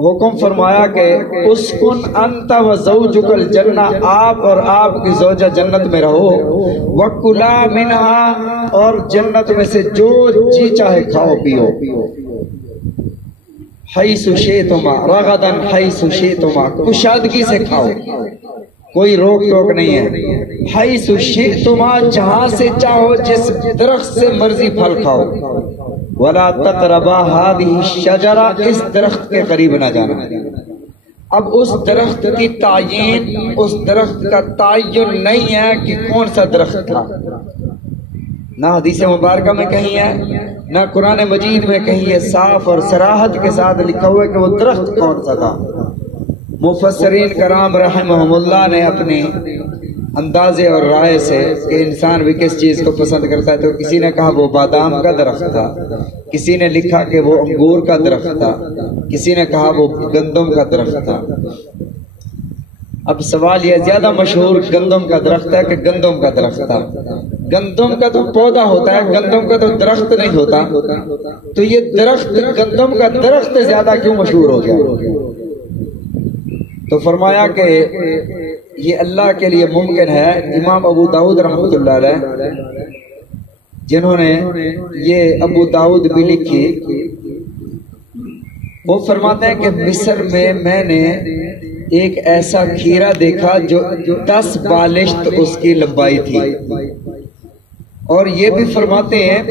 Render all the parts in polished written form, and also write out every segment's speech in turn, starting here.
حکم فرمایا کہ اسکن انت و زوجک الجنہ، آپ اور آپ کی زوجہ جنت میں رہو، وکلا منہا، اور جنت میں سے جو جی چاہے کھاؤ پیو، حیث شئتما رغدا حیث شئتما، کشادگی سے کھاؤ، کوئی روک ٹوک نہیں ہے، حیث شئتما، جہاں سے چاہو جس درخت سے مرضی پھل کھاؤ، ولا تقربا هذه الشجرہ، اس درخت کے قریب نہ جانا۔ اب اس درخت کی تعین، اس درخت کا تعین نہیں ہے کہ کون سا درخت تھا، نہ حدیث مبارکہ میں کہیں ہے نہ قرآن مجید میں کہیں ہے، صاف اور صراحت کے ساتھ لکھا ہوا ہے کہ وہ درخت کون سا تھا۔ مفسرین کرام رحمہم اللہ نے اپنے اندازے اور رائے سے کہ انسان بھی کس چیز کو پسند کرتا ہے، تو کسی نے کہا وہ بادام کا درخت تھا، کسی نے لکھا کہ وہ انگور کا درخت تھا، کسی نے کہا وہ گندم کا درخت تھا۔ اب سوال یہ زیادہ مشہور گندم کا درخت ہے کہ گندم کا درخت تھا۔ گندم کا تو پودا ہوتا ہے، گندم کا تو درخت نہیں ہوتا، تو یہ درخت گندم کا درخت زیادہ کیوں مشہور ہو گیا؟ تو فرمایا کہ یہ اللہ کے لیے ممکن ہے۔ امام ابو داؤد رحمۃ اللہ علیہ، جنہوں نے یہ ابو داؤد بھی لکھی، وہ فرماتے ہیں کہ مصر میں نے ایک ایسا کھیرا دیکھا جو 10 بالشت اس کی لمبائی تھی، اور یہ بھی فرماتے ہیں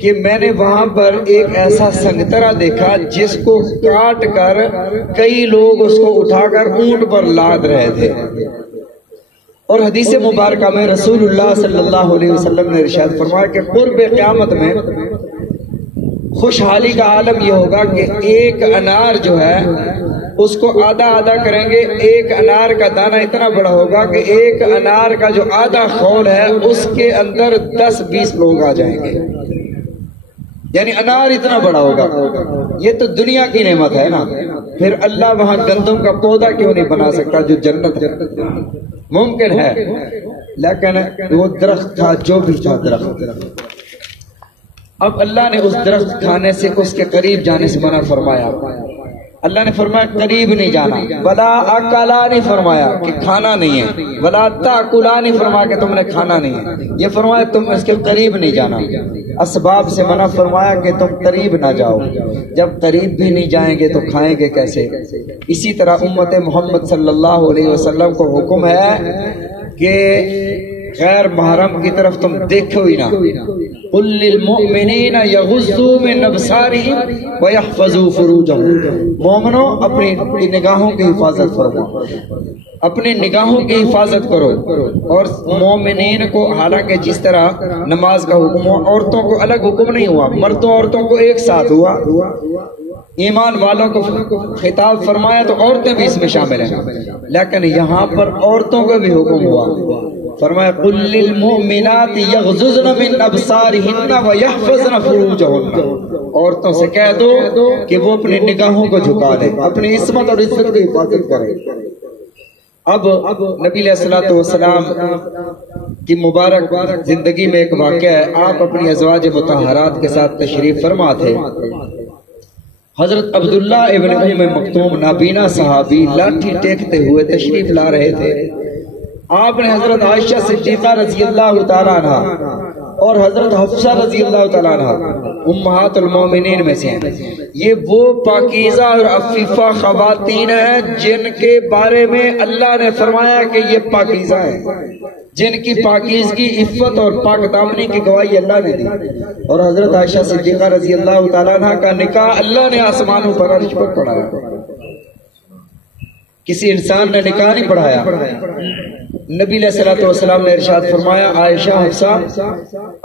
کہ میں نے وہاں پر ایک ایسا سنگترا دیکھا جس کو کاٹ کر کئی لوگ اس کو اٹھا کر اونٹ پر لاد رہے تھے۔ اور حدیث مبارکہ میں رسول اللہ صلی اللہ علیہ وسلم نے ارشاد فرمایا کہ قرب قیامت میں خوشحالی کا عالم یہ ہوگا کہ ایک انار جو ہے اس کو آدھا آدھا کریں گے، ایک انار کا دانہ اتنا بڑا ہوگا کہ ایک انار کا جو آدھا خول ہے اس کے اندر 10-20 لوگ آ جائیں گے، یعنی انار اتنا بڑا ہوگا۔ یہ تو دنیا کی نعمت ہے نا، پھر اللہ وہاں گندم کا پودا کیوں نہیں بنا سکتا جو جنت ہے؟ ممکن ہے، لیکن وہ درخت تھا جو بھی تھا درخت۔ اب اللہ نے اس درخت کھانے سے، اس کے قریب جانے سے منع فرمایا۔ اللہ نے فرمایا قریب نہیں جانا، ولا اکلا نہیں فرمایا کہ کھانا نہیں ہے، ولا تاکلا نہیں فرمایا کہ تم نے کھانا نہیں ہے، یہ فرمایا تم اس کے قریب نہیں جانا۔ اسباب سے منع فرمایا کہ تم قریب نہ جاؤ، جب قریب بھی نہیں جائیں گے تو کھائیں گے کیسے؟ اسی طرح امت محمد صلی اللہ علیہ وسلم کو حکم ہے کہ غیر محرم کی طرف تم دیکھو ہی نہ۔ قل للمؤمنین یغضوا من ابصارهم ويحفظوا فروجهم، مومنوں اپنی نگاہوں کی حفاظت فرماؤ، اپنی نگاہوں کی حفاظت کرو۔ اور مومنین کو، حالانکہ جس طرح نماز کا حکم ہوا، عورتوں کو الگ حکم نہیں ہوا، مردوں عورتوں کو ایک ساتھ ہوا۔ ایمان والوں کو خطاب فرمایا تو عورتیں بھی اس میں شامل ہیں، لیکن یہاں پر عورتوں کو بھی حکم ہوا، فرمایا قل للمؤمنات یغضضن من ابصارهن ويحفظن فروجهن، عورتوں سے کہہ دو کہ وہ اپنی نگاہوں کو جھکا دیں، اپنی عصمت اور عزت کی حفاظت کریں۔ اب نبی علیہ الصلوۃ والسلام کی مبارک زندگی میں ایک واقعہ ہے، آپ اپنی ازواج مطہرات کے ساتھ تشریف فرما تھے۔ حضرت عبداللہ ابن ام مکتوم نابینا صحابی لاٹھی ٹیکتے ہوئے تشریف لا رہے تھے۔ آپ نے حضرت عائشہ صدیقہ رضی اللہ تعالیٰ عنہ اور حضرت حفصہ رضی اللہ تعالیٰ عنہ امہات المومنین میں سے ہیں، یہ وہ پاکیزہ اور عفیفہ خواتین ہیں جن کے بارے میں اللہ نے فرمایا کہ یہ پاکیزہ ہیں، جن کی پاکیزگی، عفت اور پاک دامنی کی گواہی اللہ نے دی۔ اور حضرت عائشہ صدیقہ رضی اللہ تعالیٰ عنہ کا نکاح اللہ نے آسمانوں پر عرش پر پڑھایا، کسی انسان نے نکاح نہیں پڑھایا۔ نبی علیہ الصلوۃ والسلام نے ارشاد فرمایا عائشہ، حفصہ،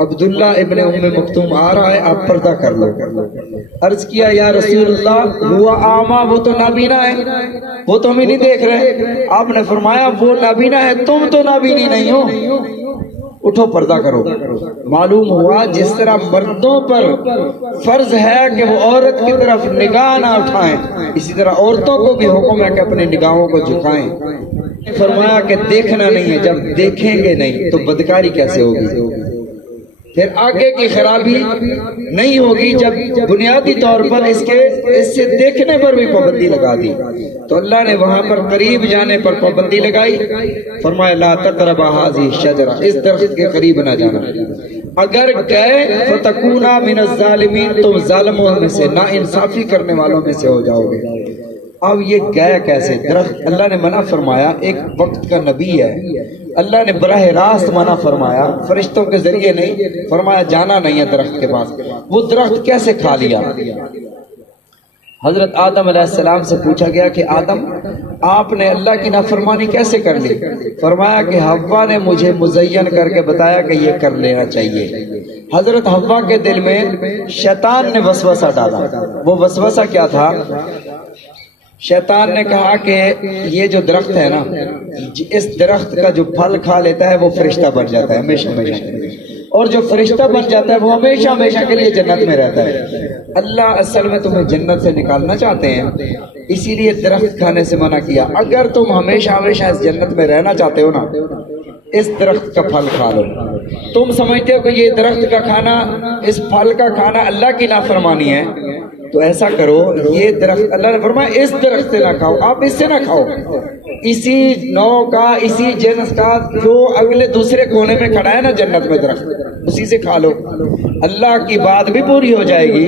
عبداللہ ابن ام مکتوم آ رہا ہے، آپ پردہ کر لو۔ عرض کیا یا رسول اللہ ہوا اعمیٰ، وہ تو نابینا ہے، وہ تو ہمیں نہیں دیکھ رہے۔ آپ نے فرمایا وہ نابینا ہے، تم تو نابینی نہیں ہو، اٹھو پردہ کرو۔ معلوم ہوا جس طرح مردوں پر فرض ہے کہ وہ عورت کی طرف نگاہ نہ اٹھائیں، اسی طرح عورتوں کو بھی حکم ہے کہ اپنی نگاہوں کو جھکائیں۔ فرمایا کہ دیکھنا نہیں ہے، جب دیکھیں گے نہیں تو بدکاری کیسے ہوگی؟ پھر آگے کی خرابی نہیں ہوگی جب بنیادی طور پر اس سے دیکھنے پر بھی پابندی لگا دی. تو اللہ نے وہاں پر قریب جانے پر پابندی لگائی. فرمایا لا تقربا هذه الشجرہ، اس درخت کے قریب نہ جانا. اگر گئے فتکونا من الظالمین، تم ظالموں میں سے، نا انصافی کرنے والوں میں سے ہو جاؤ گے. اب یہ گئے کیسے؟ درخت اللہ نے منع فرمایا، ایک وقت کا نبی ہے، اللہ نے براہ راست منع فرمایا، فرشتوں کے ذریعے نہیں فرمایا، جانا نہیں ہے درخت کے پاس. وہ درخت کیسے کھا لیا؟ حضرت آدم علیہ السلام سے پوچھا گیا کہ آدم آپ نے اللہ کی نافرمانی کیسے کر لی؟ فرمایا کہ حوا نے مجھے مزین کر کے بتایا کہ یہ کر لینا چاہیے. حضرت حوا کے دل میں شیطان نے وسوسہ ڈالا. وہ وسوسہ کیا تھا؟ شیطان نے کہا کہ یہ جو درخت ہے نا، اس درخت کا جو پھل کھا لیتا ہے وہ فرشتہ بن جاتا ہے ہمیشہ ہمیشہ، اور جو فرشتہ بن جاتا ہے وہ ہمیشہ ہمیشہ کے لیے جنت میں رہتا ہے. اللہ اصل میں تمہیں جنت سے نکالنا چاہتے ہیں، اسی لیے درخت کھانے سے منع کیا. اگر تم ہمیشہ ہمیشہ اس جنت میں رہنا چاہتے ہو نا، اس درخت کا پھل کھا لو. تم سمجھتے ہو کہ یہ درخت کا کھانا، اس پھل کا کھانا اللہ کی نافرمانی ہے، تو ایسا کرو، یہ درخت اللہ نے فرمایا اس درخت سے نہ کھاؤ، آپ اس سے نہ کھاؤ، اسی نوع کا، اسی جنس کا جو اگلے دوسرے کونے میں کھڑا ہے نا جنت میں درخت، اسی سے کھا لو. اللہ کی بات بھی پوری ہو جائے گی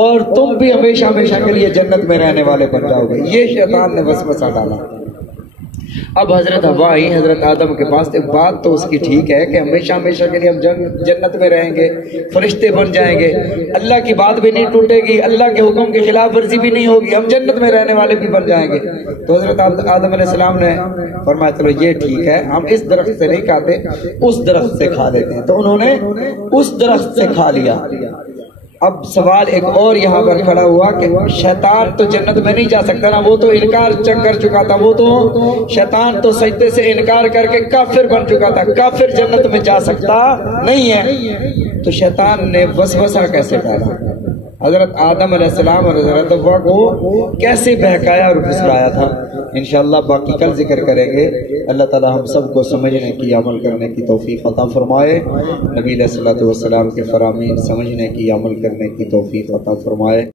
اور تم بھی ہمیشہ ہمیشہ کے لیے جنت میں رہنے والے بن جاؤ گے. یہ شیطان نے وسوسہ ڈالا. اب حضرت حوا آئی حضرت آدم کے پاس. ایک بات تو اس کی ٹھیک ہے کہ ہمیشہ ہمیشہ کے لیے ہم جنت میں رہیں گے، فرشتے بن جائیں گے، اللہ کی بات بھی نہیں ٹوٹے گی، اللہ کے حکم کی خلاف ورزی بھی نہیں ہوگی، ہم جنت میں رہنے والے بھی بن جائیں گے. تو حضرت آدم علیہ السلام نے فرمایا چلو یہ ٹھیک ہے، ہم اس درخت سے نہیں کھاتے، اس درخت سے کھا لیتے ہیں. تو انہوں نے اس درخت سے کھا لیا. اب سوال ایک اور یہاں پر کھڑا ہوا کہ شیطان تو جنت میں نہیں جا سکتا نا، وہ تو انکار کر چکا تھا، وہ تو شیطان تو سجدے سے انکار کر کے کافر بن چکا تھا، کافر جنت میں جا سکتا نہیں ہے. تو شیطان نے وسوسہ کیسے ڈالا؟ حضرت آدم علیہ السلام اور حضرت حوا کو کیسے بہکایا اور پھسلایا تھا؟ انشاءاللہ باقی کل ذکر کریں گے. اللہ تعالی ہم سب کو سمجھنے کی، عمل کرنے کی توفیق عطا فرمائے. نبی علیہ الصلوۃ والسلام کے فرامین سمجھنے کی، عمل کرنے کی توفیق عطا فرمائے.